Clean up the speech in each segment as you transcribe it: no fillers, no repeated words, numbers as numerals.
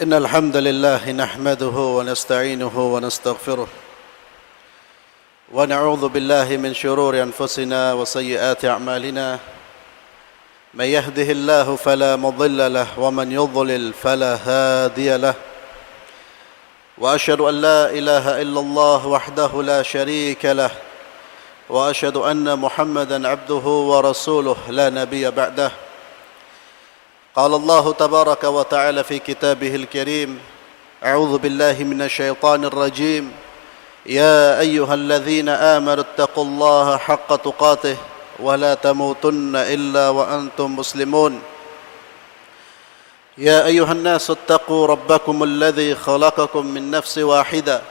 إن الحمد لله نحمده ونستعينه ونستغفره ونعوذ بالله من شرور أنفسنا وسيئات أعمالنا من يهده الله فلا مضل له ومن يضلل فلا هادي له وأشهد أن لا إله إلا الله وحده لا شريك له وأشهد أن محمدا عبده ورسوله لا نبي بعده. قال الله تبارك وتعالى في كتابه الكريم: أعوذ بالله من الشيطان الرجيم يا أيها الذين آمنوا اتقوا الله حق تقاته ولا تموتن إلا وأنتم مسلمون يا أيها الناس اتقوا ربكم الذي خلقكم من نفس واحدة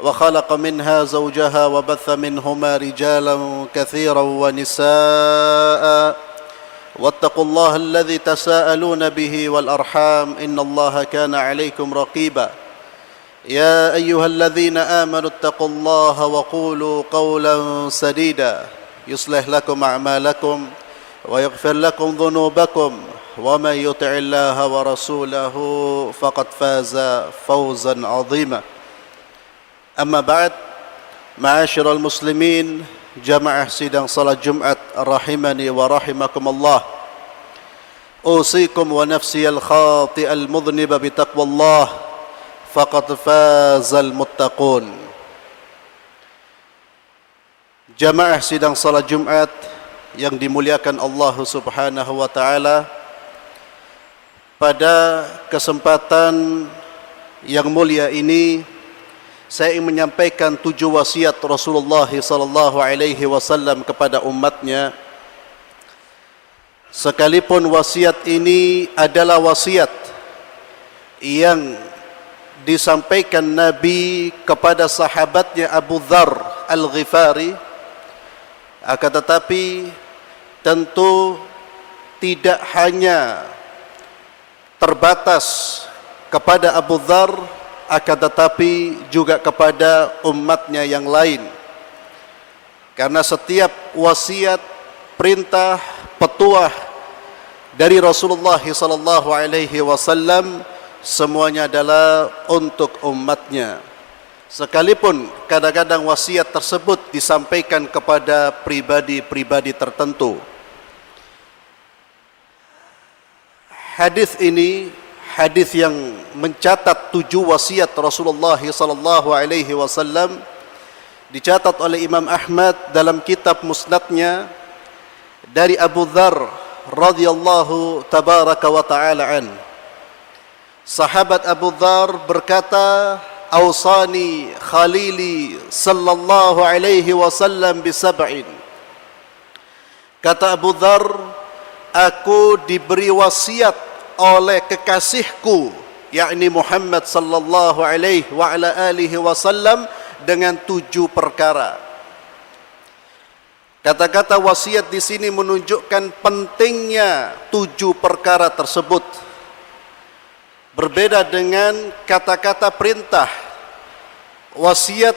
وخلق منها زوجها وبث منهما رجالا كثيرا ونساء واتقوا الله الذي تساءلون به والأرحام إن الله كان عليكم رقيبا يا أيها الذين آمنوا اتقوا الله وقولوا قولا سديدا يصلح لكم أعمالكم ويغفر لكم ذنوبكم ومن يطع الله ورسوله فقد فاز فوزا عظيما. أما بعد، معاشر المسلمين, jamaah sidang salat Jumat rahimani wa rahimakumullah. Usikum wa nafsiyal khati'al mudhniba bitaqwallah faqad fazal muttaqun. Jamaah sidang salat Jumat yang dimuliakan Allah Subhanahu wa taala, pada kesempatan yang mulia ini saya ingin menyampaikan 7 wasiat Rasulullah sallallahu alaihi wasallam kepada umatnya. Sekalipun wasiat ini adalah wasiat yang disampaikan Nabi kepada sahabatnya Abu Dzar Al-Ghifari, akan tetapi tentu tidak hanya terbatas kepada Abu Dzar, akan tetapi juga kepada umatnya yang lain. Karena setiap wasiat, perintah, petuah dari Rasulullah sallallahu alaihi wasallam semuanya adalah untuk umatnya. Sekalipun kadang-kadang wasiat tersebut disampaikan kepada pribadi-pribadi tertentu. Hadis ini hadis yang mencatat 7 wasiat Rasulullah sallallahu alaihi wasallam dicatat oleh Imam Ahmad dalam kitab Musnadnya dari Abu Dzar radhiyallahu tabaraka wa taala an. Sahabat Abu Dzar berkata, "Ausani khalili sallallahu alaihi wasallam bisab'in." Kata Abu Dzar, aku diberi wasiat oleh kekasihku, yakni Muhammad sallallahu alaihi wa ala alihi wasallam, dengan 7 perkara. Kata-kata wasiat di sini menunjukkan pentingnya 7 perkara tersebut. Berbeda dengan kata-kata perintah. Wasiat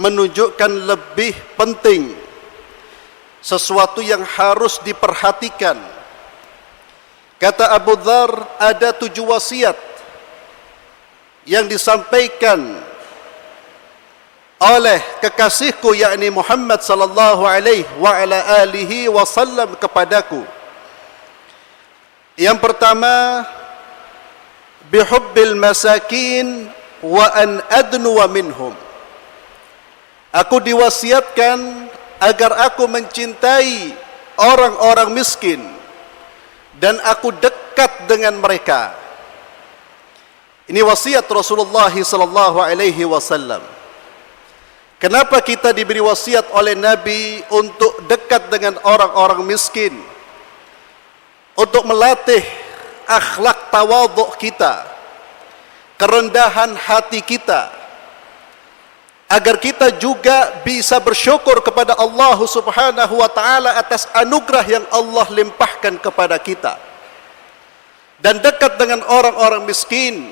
menunjukkan lebih penting, sesuatu yang harus diperhatikan. Kata Abu Dzar, ada 7 wasiat yang disampaikan oleh kekasihku, yakni Muhammad sallallahu alaihi wa ala alihi wasallam kepadaku. Yang pertama, bihubbil masakin wa an adnuwa minhum. Aku diwasiatkan agar aku mencintai orang-orang miskin dan aku dekat dengan mereka. Ini wasiat Rasulullah sallallahu alaihi wasallam. Kenapa kita diberi wasiat oleh Nabi untuk dekat dengan orang-orang miskin? Untuk melatih akhlak tawadhu kita, kerendahan hati kita, agar kita juga bisa bersyukur kepada Allah Subhanahu wa taala atas anugerah yang Allah limpahkan kepada kita. Dan dekat dengan orang-orang miskin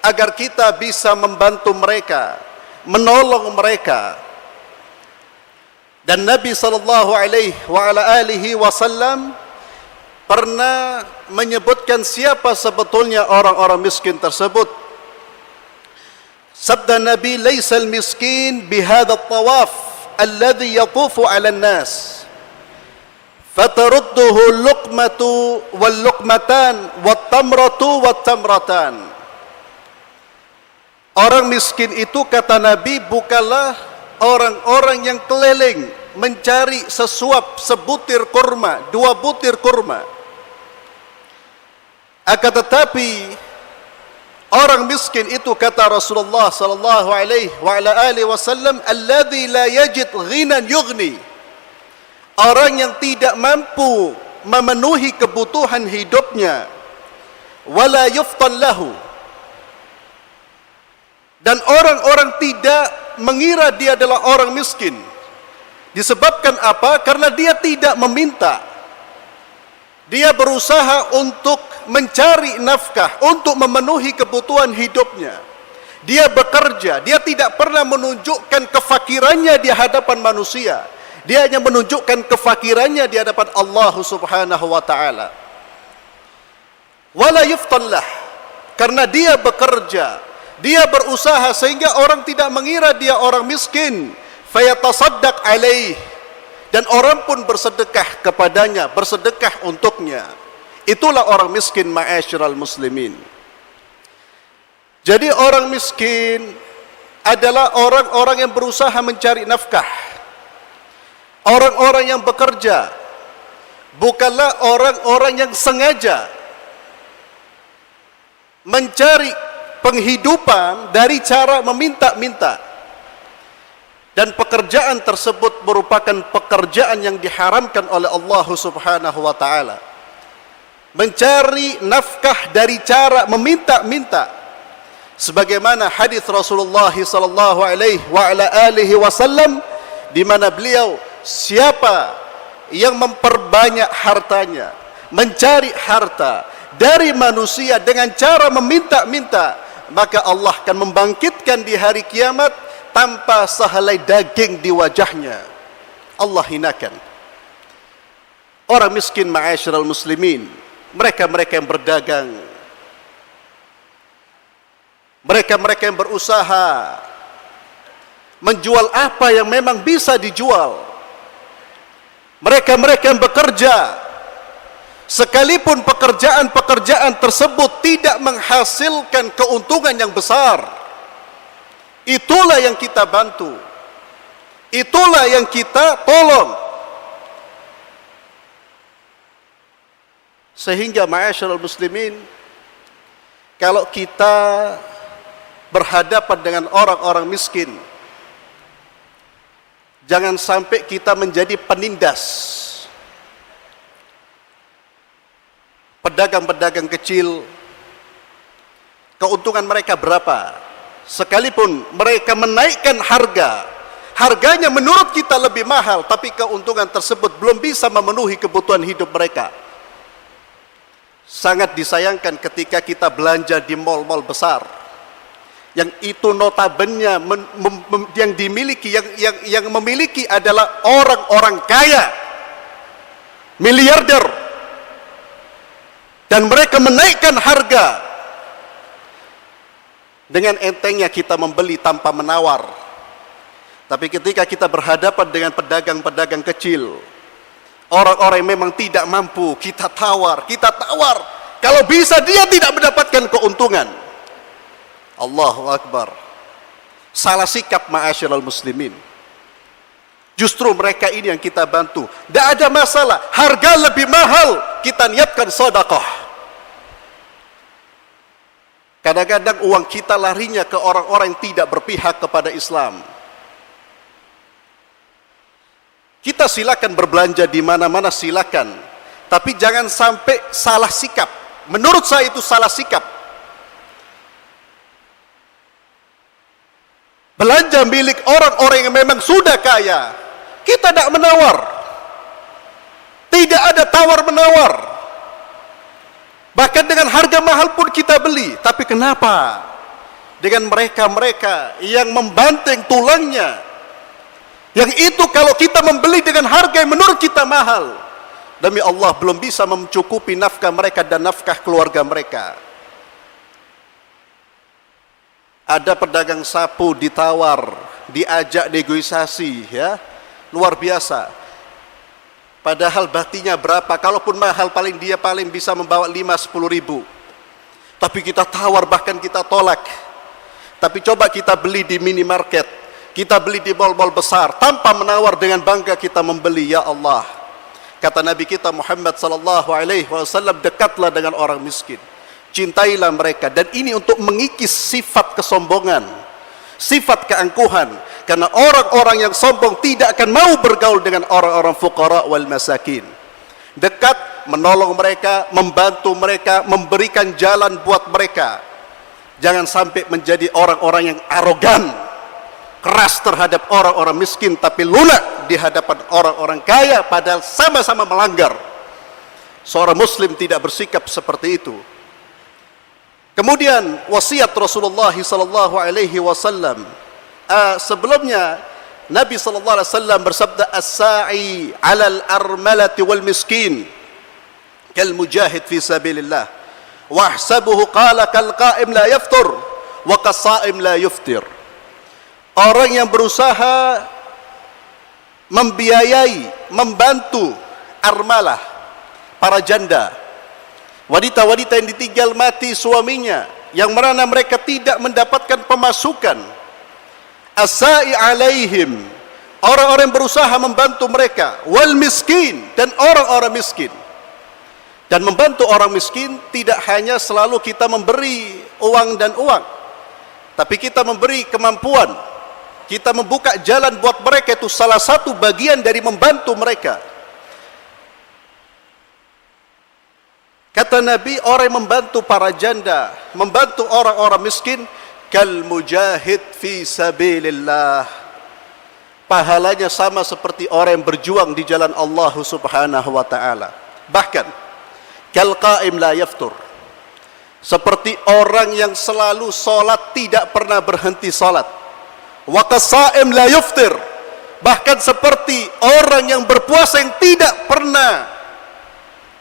agar kita bisa membantu mereka, menolong mereka. Dan Nabi sallallahu alaihi wa ala alihi wasallam pernah menyebutkan siapa sebetulnya orang-orang miskin tersebut. Sabda Nabi, "Laisal miskin bihadha at-tawaf alladhi yatufu 'ala an-nas fatarudduhu luqmatu wal luqmatan wat tamratu wat tamratan." Orang miskin itu, kata Nabi, bukanlah orang-orang yang keliling mencari sesuap sebutir kurma, 2 butir kurma. Akan tetapi orang miskin itu, kata Rasulullah sallallahu alaihi wasallam, alladzi la yajid ghinan yughni. Orang yang tidak mampu memenuhi kebutuhan hidupnya, wala yuftan lahu. Dan orang-orang tidak mengira dia adalah orang miskin. Disebabkan apa? Karena dia tidak meminta. Dia berusaha untuk mencari nafkah, untuk memenuhi kebutuhan hidupnya. Dia bekerja, dia tidak pernah menunjukkan kefakirannya di hadapan manusia. Dia hanya menunjukkan kefakirannya di hadapan Allah Subhanahu wa taala. Wala yuftallah, karena dia bekerja, dia berusaha sehingga orang tidak mengira dia orang miskin. Fayatasaddaq alaih, dan orang pun bersedekah kepadanya, bersedekah untuknya. Itulah orang miskin, ma'asyiral muslimin. Jadi orang miskin adalah orang-orang yang berusaha mencari nafkah, orang-orang yang bekerja, bukanlah orang-orang yang sengaja mencari penghidupan dari cara meminta-minta. Dan pekerjaan tersebut merupakan pekerjaan yang diharamkan oleh Allah Subhanahu wa taala. Mencari nafkah dari cara meminta-minta. Sebagaimana hadis Rasulullah sallallahu alaihi wasallam, di mana beliau, siapa yang memperbanyak hartanya, mencari harta dari manusia dengan cara meminta-minta, maka Allah akan membangkitkan di hari kiamat tanpa sehelai daging di wajahnya. Allah hinakan orang miskin, ma'asyiral muslimin. Mereka-mereka yang berdagang, mereka-mereka yang berusaha menjual apa yang memang bisa dijual, mereka-mereka yang bekerja, sekalipun pekerjaan-pekerjaan tersebut tidak menghasilkan keuntungan yang besar, itulah yang kita bantu, itulah yang kita tolong. Sehingga ma'asyiral muslimin, kalau kita berhadapan dengan orang-orang miskin, jangan sampai kita menjadi penindas. Pedagang-pedagang kecil, keuntungan mereka berapa? Sekalipun mereka menaikkan harganya menurut kita lebih mahal, tapi keuntungan tersebut belum bisa memenuhi kebutuhan hidup mereka. Sangat disayangkan ketika kita belanja di mal-mal besar, yang itu notabene yang dimiliki, yang memiliki adalah orang-orang kaya, miliarder, dan mereka menaikkan harga. Dengan entengnya kita membeli tanpa menawar. Tapi ketika kita berhadapan dengan pedagang-pedagang kecil, orang-orang yang memang tidak mampu, kita tawar. Kalau bisa dia tidak mendapatkan keuntungan. Allahu Akbar. Salah sikap, ma'asyiral muslimin. Justru mereka ini yang kita bantu. Tidak ada masalah, harga lebih mahal, kita niatkan sedekah. Kadang-kadang uang kita larinya ke orang-orang yang tidak berpihak kepada Islam. Kita silakan berbelanja di mana-mana, silakan. Tapi jangan sampai salah sikap. Menurut saya itu salah sikap. Belanja milik orang-orang yang memang sudah kaya, kita tidak menawar. Tidak ada tawar-menawar. Bahkan dengan harga mahal pun kita beli. Tapi kenapa dengan mereka-mereka yang membanting tulangnya, yang itu kalau kita membeli dengan harga yang menurut kita mahal, Demi Allah belum bisa mencukupi nafkah mereka dan nafkah keluarga mereka. Ada pedagang sapu ditawar, diajak negosiasi, ya, luar biasa. Padahal batinya berapa? Kalaupun mahal dia paling bisa membawa 5-10 ribu. Tapi kita tawar, bahkan kita tolak. Tapi coba kita beli di minimarket, kita beli di mall-mall besar, tanpa menawar, dengan bangga kita membeli. Ya Allah, kata Nabi kita Muhammad sallallahu alaihi wasallam, dekatlah dengan orang miskin, cintailah mereka. Dan ini untuk mengikis sifat kesombongan, sifat keangkuhan. Karena orang-orang yang sombong tidak akan mau bergaul dengan orang-orang fuqara wal masakin. Dekat, menolong mereka, membantu mereka, memberikan jalan buat mereka. Jangan sampai menjadi orang-orang yang arogan, keras terhadap orang-orang miskin, tapi lunak di hadapan orang-orang kaya, padahal sama-sama melanggar. Seorang muslim tidak bersikap seperti itu. Kemudian wasiat Rasulullah sallallahu alaihi wasallam. Sebelumnya Nabi sallallahu alaihi wasallam bersabda, as-sa'i 'alal armalati wal miskin kal mujahid fi sabilillah wa ahsabuhu qala kal qa'im la yaftur wa qas-sha'im la yuftir. Orang yang berusaha membiayai, membantu armalah, para janda, wanita-wanita yang ditinggal mati suaminya, yang mana mereka tidak mendapatkan pemasukan. As-sa'i alaihim, orang-orang yang berusaha membantu mereka, wal miskin, dan orang-orang miskin. Dan membantu orang miskin tidak hanya selalu kita memberi uang dan uang, tapi kita memberi kemampuan, kita membuka jalan buat mereka. Itu salah satu bagian dari membantu mereka. Kata Nabi, orang yang membantu para janda, membantu orang-orang miskin, kal mujahid fi sabilillah, pahalanya sama seperti orang yang berjuang di jalan Allah subhanahu wa ta'ala. Bahkan kal qa'im la yaftur, seperti orang yang selalu sholat, tidak pernah berhenti sholat. Wa qas-sha'im la yuftir, bahkan seperti orang yang berpuasa yang tidak pernah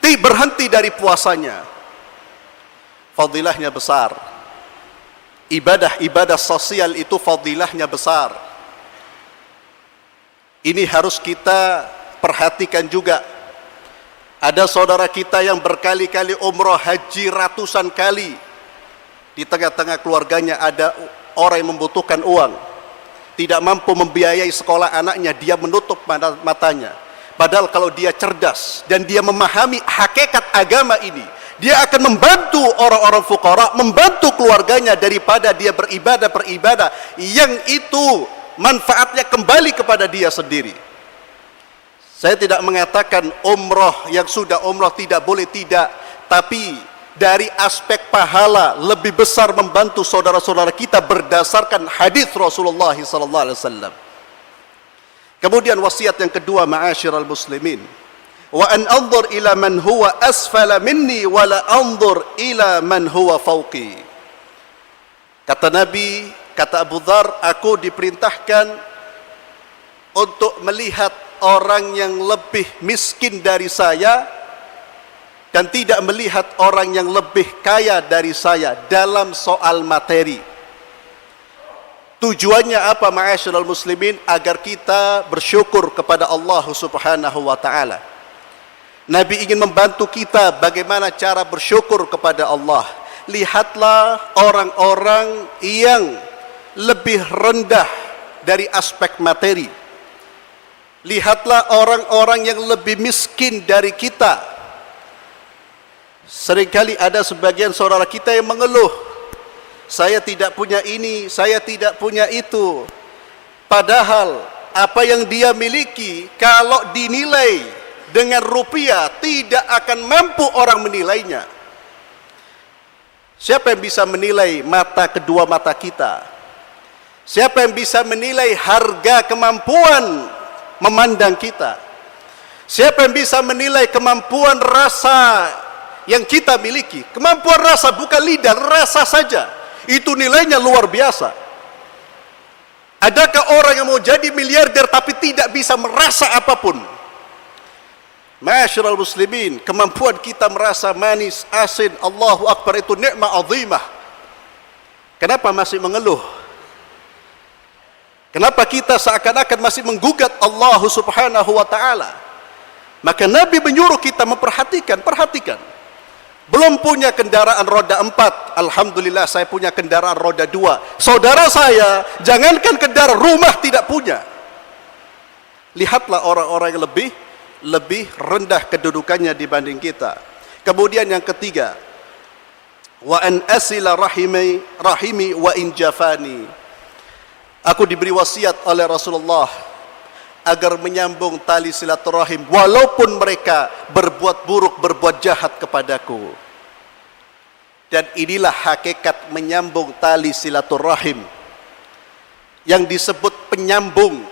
berhenti dari puasanya. Fadilahnya besar. Ibadah-ibadah sosial itu fadilahnya besar. Ini harus kita perhatikan juga. Ada saudara kita yang berkali-kali umrah, haji ratusan kali. Di tengah-tengah keluarganya ada orang yang membutuhkan uang, tidak mampu membiayai sekolah anaknya, dia menutup matanya. Padahal kalau dia cerdas dan dia memahami hakikat agama ini, dia akan membantu orang-orang fuqara, membantu keluarganya, daripada dia beribadah yang itu manfaatnya kembali kepada dia sendiri. Saya tidak mengatakan umrah yang sudah umrah tidak boleh, tidak, tapi dari aspek pahala lebih besar membantu saudara-saudara kita berdasarkan hadis Rasulullah SAW. Kemudian wasiat yang kedua, ma'asyiral muslimin, wa an anzur ila man huwa asfala minni wa la anzur ila man huwa fawqi. Kata Nabi, kata Abu Dzar, aku diperintahkan untuk melihat orang yang lebih miskin dari saya dan tidak melihat orang yang lebih kaya dari saya dalam soal materi. Tujuannya apa, ma'asyiral muslimin? Agar kita bersyukur kepada Allah subhanahu wa ta'ala. Nabi ingin membantu kita bagaimana cara bersyukur kepada Allah. Lihatlah orang-orang yang lebih rendah dari aspek materi. Lihatlah orang-orang yang lebih miskin dari kita. Seringkali ada sebagian saudara kita yang mengeluh, saya tidak punya ini, saya tidak punya itu. Padahal apa yang dia miliki kalau dinilai dengan rupiah tidak akan mampu orang menilainya. Siapa yang bisa menilai kedua mata kita? Siapa yang bisa menilai harga kemampuan memandang kita? Siapa yang bisa menilai kemampuan rasa yang kita miliki? Kemampuan rasa, bukan lidah, rasa saja. Itu nilainya luar biasa. Adakah orang yang mau jadi miliarder tapi tidak bisa merasa apapun? Ma'asyiral muslimin, kemampuan kita merasa manis, asin, Allahu Akbar itu nikmat azimah. Kenapa masih mengeluh? Kenapa kita seakan-akan masih menggugat Allah Subhanahu wa taala? Maka Nabi menyuruh kita memperhatikan, perhatikan. Belum punya kendaraan roda 4, alhamdulillah saya punya kendaraan roda 2. Saudara saya, jangankan kendaraan, rumah tidak punya. Lihatlah orang-orang yang lebih rendah kedudukannya dibanding kita. Kemudian yang ketiga, wa an asila rahimi wa in jafani. Aku diberi wasiat oleh Rasulullah agar menyambung tali silaturahim walaupun mereka berbuat buruk, berbuat jahat kepadaku. Dan inilah hakikat menyambung tali silaturahim. Yang disebut penyambung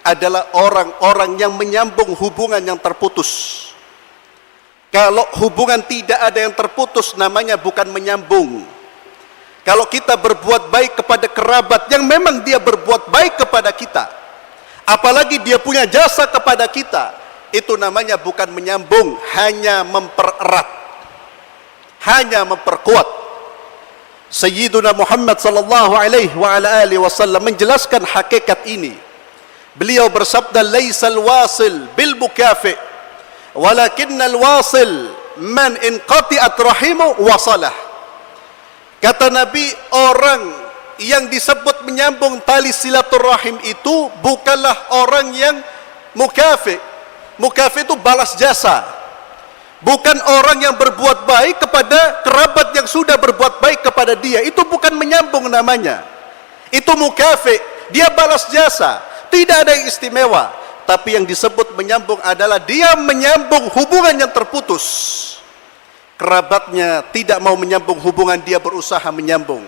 adalah orang-orang yang menyambung hubungan yang terputus. Kalau hubungan tidak ada yang terputus, namanya bukan menyambung. Kalau kita berbuat baik kepada kerabat yang memang dia berbuat baik kepada kita, apalagi dia punya jasa kepada kita, itu namanya bukan menyambung, hanya mempererat, hanya memperkuat. Sayyiduna Muhammad sallallahu alaihi wa ala alihi wasallam menjelaskan hakikat ini. Beliau bersabda, laisal wasil bil mukafi walakinnal wasil man inqati'at rahimu wasalah. Kata Nabi, orang yang disebut menyambung tali silaturahim itu bukanlah orang yang mukafi. Mukafi itu balas jasa. Bukan orang yang berbuat baik kepada kerabat yang sudah berbuat baik kepada dia. Itu bukan menyambung namanya. Itu mukafi, dia balas jasa. Tidak ada yang istimewa. Tapi yang disebut menyambung adalah dia menyambung hubungan yang terputus. Kerabatnya tidak mau menyambung hubungan, dia berusaha menyambung.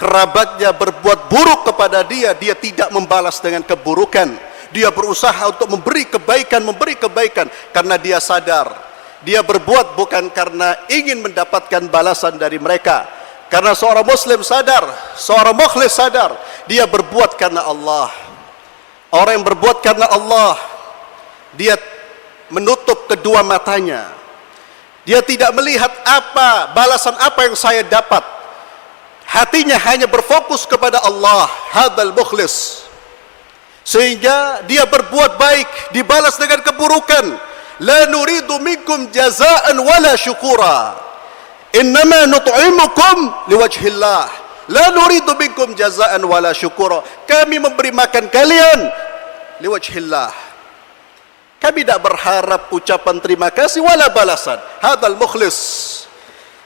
Kerabatnya berbuat buruk kepada dia, dia tidak membalas dengan keburukan. Dia berusaha untuk memberi kebaikan, karena dia sadar dia berbuat bukan karena ingin mendapatkan balasan dari mereka. Karena seorang muslim sadar, seorang mukhlis sadar, dia berbuat karena Allah. Orang yang berbuat karena Allah, dia menutup kedua matanya. Dia tidak melihat apa balasan apa yang saya dapat. Hatinya hanya berfokus kepada Allah. Hadzal mukhlis. Sehingga dia berbuat baik dibalas dengan keburukan. La nuridu minkum jazaan wala syukura. Innama nut'imukum liwajhillah. La nuridu minkum jazaan wala syukura. Kami memberi makan kalian liwajhillah. Kami tidak berharap ucapan terima kasih wala balasan. Hadzal mukhlis.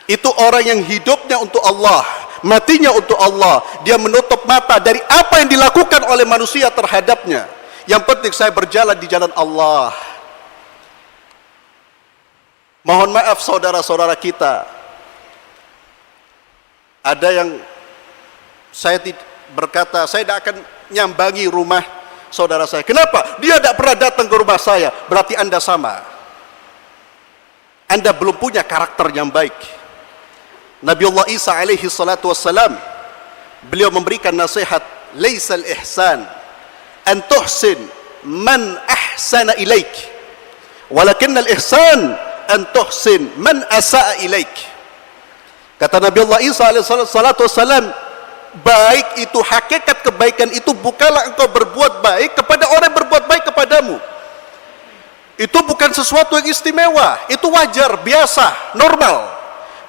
Itu orang yang hidupnya untuk Allah, matinya untuk Allah. Dia menutup mata dari apa yang dilakukan oleh manusia terhadapnya. Yang penting saya berjalan di jalan Allah. Mohon maaf saudara-saudara kita, ada yang saya berkata, saya tidak akan nyambangi rumah saudara saya. Kenapa? Dia tidak pernah datang ke rumah saya. Berarti Anda sama. Anda belum punya karakter yang baik. Nabiullah Isa alaihi salatu wassalam, beliau memberikan nasihat, laisal ihsan an tuhsin man ahsana ilaik, walakinnal ihsan an tuhsin man asa'a ilaik. Kata Nabiullah Isa alaihi salatu wassalam, baik itu, hakikat kebaikan itu bukanlah engkau berbuat baik kepada orang yang berbuat baik kepadamu. Itu bukan sesuatu yang istimewa, itu wajar, biasa, normal.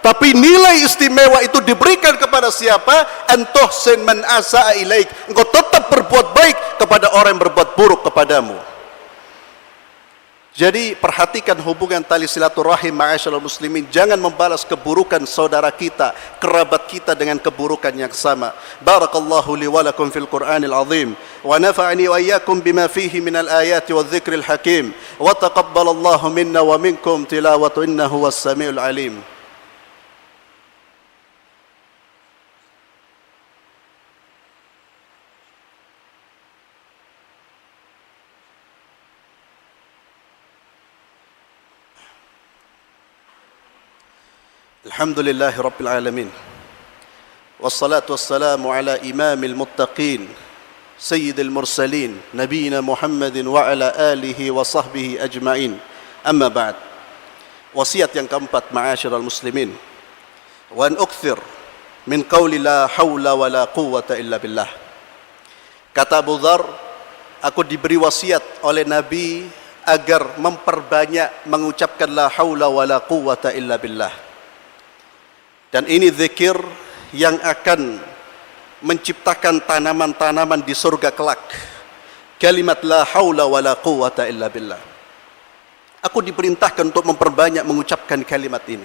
Tapi nilai istimewa itu diberikan kepada siapa? Antuhsin man asa'a ilaik. Engkau tetap berbuat baik kepada orang yang berbuat buruk kepadamu. Jadi perhatikan hubungan tali silaturahim, ma'asyiral muslimin. Jangan membalas keburukan saudara kita, kerabat kita dengan keburukan yang sama. Barakallahu li wa lakum fil Qur'anil azim wa nafa'ani wa iyyakum bima fihi minal ayati wadh-dhikril hakim wa taqabbalallahu minna wa minkum tilawatu innahu was-sami'ul alim. Alhamdulillahi Rabbil Alamin. Wassalatu wassalamu ala imamil muttaqin sayyidil mursalin nabiyina Muhammadin wa ala alihi wa sahbihi ajma'in. Amma ba'd. Wasiat yang keempat, ma'asyiral muslimin, wa an ukthir min qawli la hawla wa la quwwata illa billah. Kata Abu Dzar, aku diberi wasiat oleh Nabi agar memperbanyak mengucapkan la haula wa la quwwata illa billah. Dan ini zikir yang akan menciptakan tanaman-tanaman di surga kelak. Kalimat la haula wa la quwwata illa billah. Aku diperintahkan untuk memperbanyak mengucapkan kalimat ini.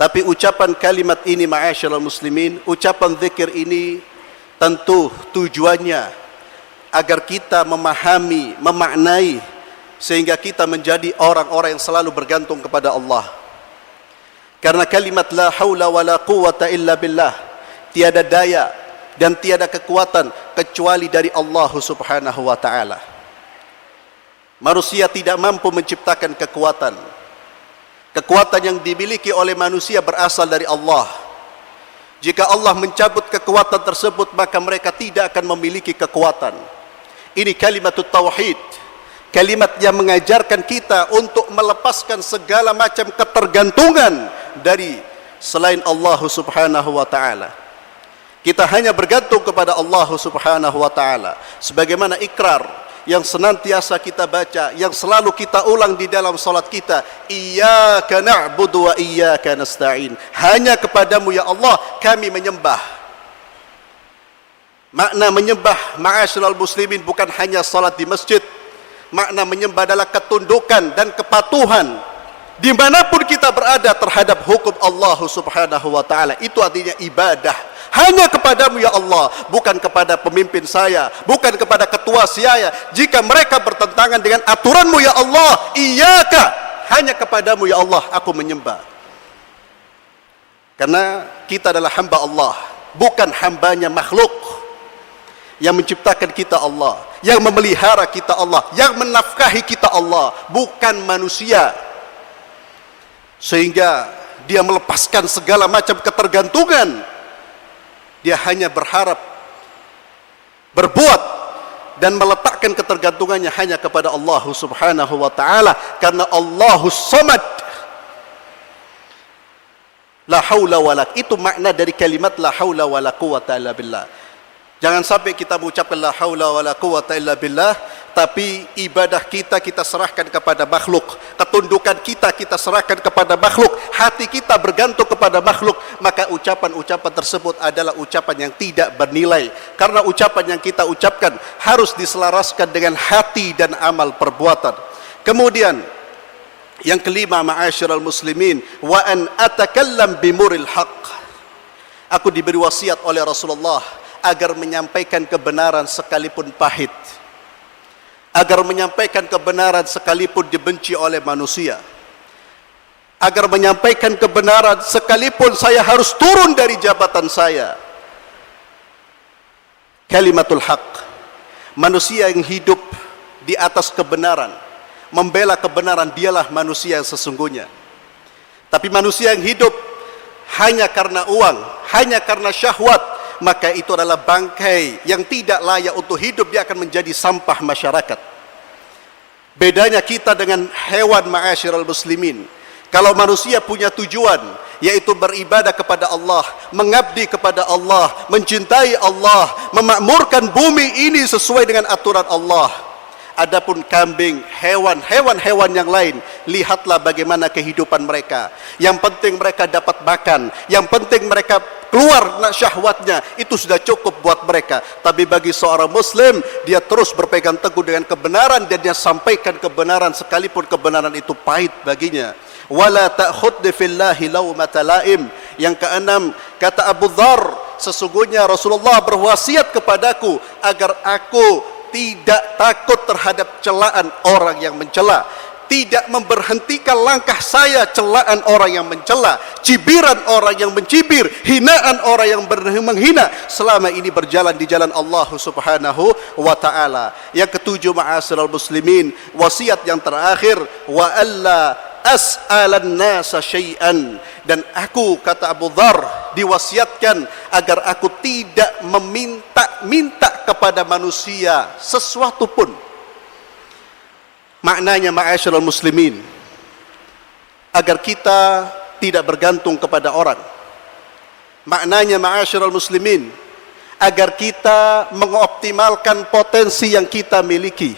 Tapi ucapan kalimat ini, ma'asyiral muslimin, ucapan zikir ini tentu tujuannya agar kita memahami, memaknai, sehingga kita menjadi orang-orang yang selalu bergantung kepada Allah. Karena kalimat la haula wa la quwwata illa billah, tiada daya dan tiada kekuatan kecuali dari Allah Subhanahu wa ta'ala. Manusia tidak mampu menciptakan kekuatan. Kekuatan yang dimiliki oleh manusia berasal dari Allah. Jika Allah mencabut kekuatan tersebut, maka mereka tidak akan memiliki kekuatan. Ini kalimat tauhid, kalimat yang mengajarkan kita untuk melepaskan segala macam ketergantungan dari selain Allah Subhanahu wa ta'ala. Kita hanya bergantung kepada Allah Subhanahu wa ta'ala, sebagaimana ikrar yang senantiasa kita baca, yang selalu kita ulang di dalam salat kita, iyyaka na'budu wa iyyaka nasta'in. Hanya kepadamu ya Allah kami menyembah. Makna menyembah, ma'asyiral muslimin, bukan hanya salat di masjid. Makna menyembah adalah ketundukan dan kepatuhan dimanapun kita berada terhadap hukum Allah Subhanahu wa ta'ala. Itu artinya ibadah. Hanya kepadamu ya Allah, bukan kepada pemimpin saya, bukan kepada ketua saya. Jika mereka bertentangan dengan aturanmu ya Allah, iyyaka, hanya kepadamu ya Allah aku menyembah. Karena kita adalah hamba Allah, bukan hambanya makhluk. Yang menciptakan kita Allah, yang memelihara kita Allah, yang menafkahi kita Allah, bukan manusia. Sehingga dia melepaskan segala macam ketergantungan. Dia hanya berharap, berbuat dan meletakkan ketergantungannya hanya kepada Allah Subhanahu wa ta'ala. Karena Allahus Samad. La haula wala, itu makna dari kalimat la haula wala quwwata illa billah. Jangan sampai kita mengucapkan la haula wala quwwata illa billah, tapi ibadah kita serahkan kepada makhluk, ketundukan kita serahkan kepada makhluk, hati kita bergantung kepada makhluk, maka ucapan-ucapan tersebut adalah ucapan yang tidak bernilai. Karena ucapan yang kita ucapkan harus diselaraskan dengan hati dan amal perbuatan. Kemudian yang kelima, ma'asyiral muslimin, wa an atakallam bimuril haqq. Aku diberi wasiat oleh Rasulullah agar menyampaikan kebenaran sekalipun pahit, agar menyampaikan kebenaran sekalipun dibenci oleh manusia, agar menyampaikan kebenaran sekalipun saya harus turun dari jabatan saya. Kalimatul haq, manusia yang hidup di atas kebenaran, membela kebenaran, dialah manusia yang sesungguhnya. Tapi manusia yang hidup hanya karena uang, hanya karena syahwat, maka itu adalah bangkai yang tidak layak untuk hidup. Dia akan menjadi sampah masyarakat. Bedanya kita dengan hewan, ma'asyiral muslimin. Kalau manusia punya tujuan, yaitu beribadah kepada Allah, mengabdi kepada Allah, mencintai Allah, memakmurkan bumi ini sesuai dengan aturan Allah. Adapun kambing, hewan-hewan yang lain, lihatlah bagaimana kehidupan mereka. Yang penting mereka dapat makan, yang penting mereka keluar syahwatnya, itu sudah cukup buat mereka. Tapi bagi seorang muslim, dia terus berpegang teguh dengan kebenaran dan dia sampaikan kebenaran sekalipun kebenaran itu pahit baginya. Wala ta'khudni fillahi laumata laim. Yang keenam, kata Abu Dzar, sesungguhnya Rasulullah berwasiat kepadaku agar aku tidak takut terhadap celaan orang yang mencela, tidak memberhentikan langkah saya celaan orang yang mencela, cibiran orang yang mencibir, hinaan orang yang menghina, selama ini berjalan di jalan Allah Subhanahu wa ta'ala. Yang ketujuh, ma'asyiral muslimin, wasiat yang terakhir, wa alla as'alan nasa syai'an. Dan aku, kata Abu Dzar, diwasiatkan agar aku tidak meminta-minta kepada manusia sesuatu pun. Maknanya, ma'asyiral muslimin, agar kita tidak bergantung kepada orang. Maknanya, ma'asyiral muslimin, agar kita mengoptimalkan potensi yang kita miliki,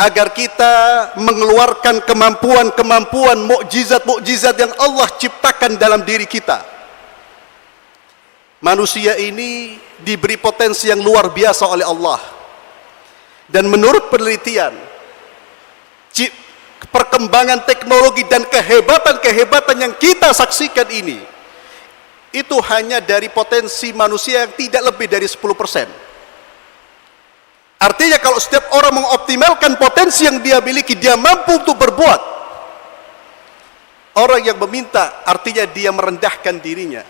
agar kita mengeluarkan kemampuan-kemampuan, mukjizat-mukjizat yang Allah ciptakan dalam diri kita. Manusia ini diberi potensi yang luar biasa oleh Allah. Dan menurut penelitian, perkembangan teknologi dan kehebatan-kehebatan yang kita saksikan ini, itu hanya dari potensi manusia yang tidak lebih dari 10%. Artinya kalau setiap orang mengoptimalkan potensi yang dia miliki, dia mampu untuk berbuat. Orang yang meminta artinya dia merendahkan dirinya.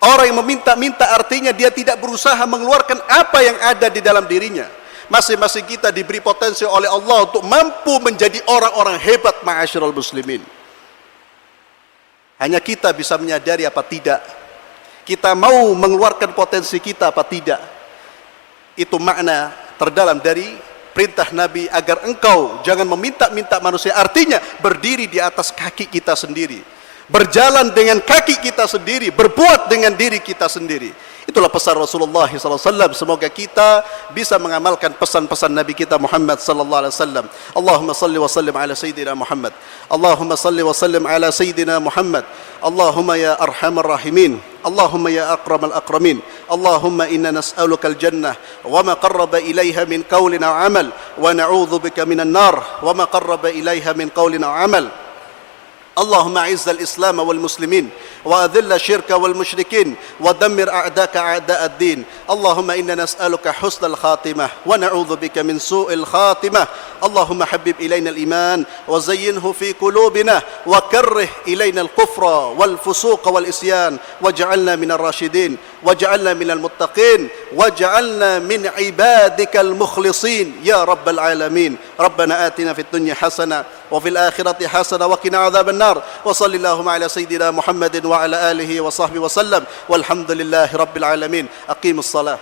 Orang yang meminta-minta artinya dia tidak berusaha mengeluarkan apa yang ada di dalam dirinya. Masing-masing kita diberi potensi oleh Allah untuk mampu menjadi orang-orang hebat, ma'asyiral muslimin. Hanya kita bisa menyadari apa tidak. Kita mau mengeluarkan potensi kita apa tidak. Itu makna terdalam dari perintah Nabi agar engkau jangan meminta-minta manusia. Artinya berdiri di atas kaki kita sendiri, berjalan dengan kaki kita sendiri, berbuat dengan diri kita sendiri. Itulah pesan Rasulullah SAW. Semoga kita bisa mengamalkan pesan-pesan Nabi kita Muhammad SAW. Allahumma salli wa sallim ala Sayyidina Muhammad. Allahumma salli wa sallim ala Sayyidina Muhammad. Allahumma ya arhamar rahimin. Allahumma ya akramal akramin. Allahumma inna nas'aluka al-jannah wa ma qarraba ilayha min qawlin aw amal, wa na'udzu bika minan nar wa ma qarraba ilayha min qawlin aw amal. اللهم أعز الإسلام والمسلمين وأذل الشرك والمشركين ودمر أعداءك أعداء الدين. اللهم إنا نسألك حسن الخاتمة ونعوذ بك من سوء الخاتمة. اللهم حبب إلينا الإيمان وزينه في قلوبنا وكره إلينا الكفر والفسوق والإسيان واجعلنا من الراشدين واجعلنا من المتقين واجعلنا من عبادك المخلصين يا رب العالمين. ربنا آتنا في الدنيا حسنة وفي الآخرة حسنة وقنا عذاب النار. وصلى اللهم على سيدنا محمد وعلى آله وصحبه وسلم والحمد لله رب العالمين. أقيموا الصلاة.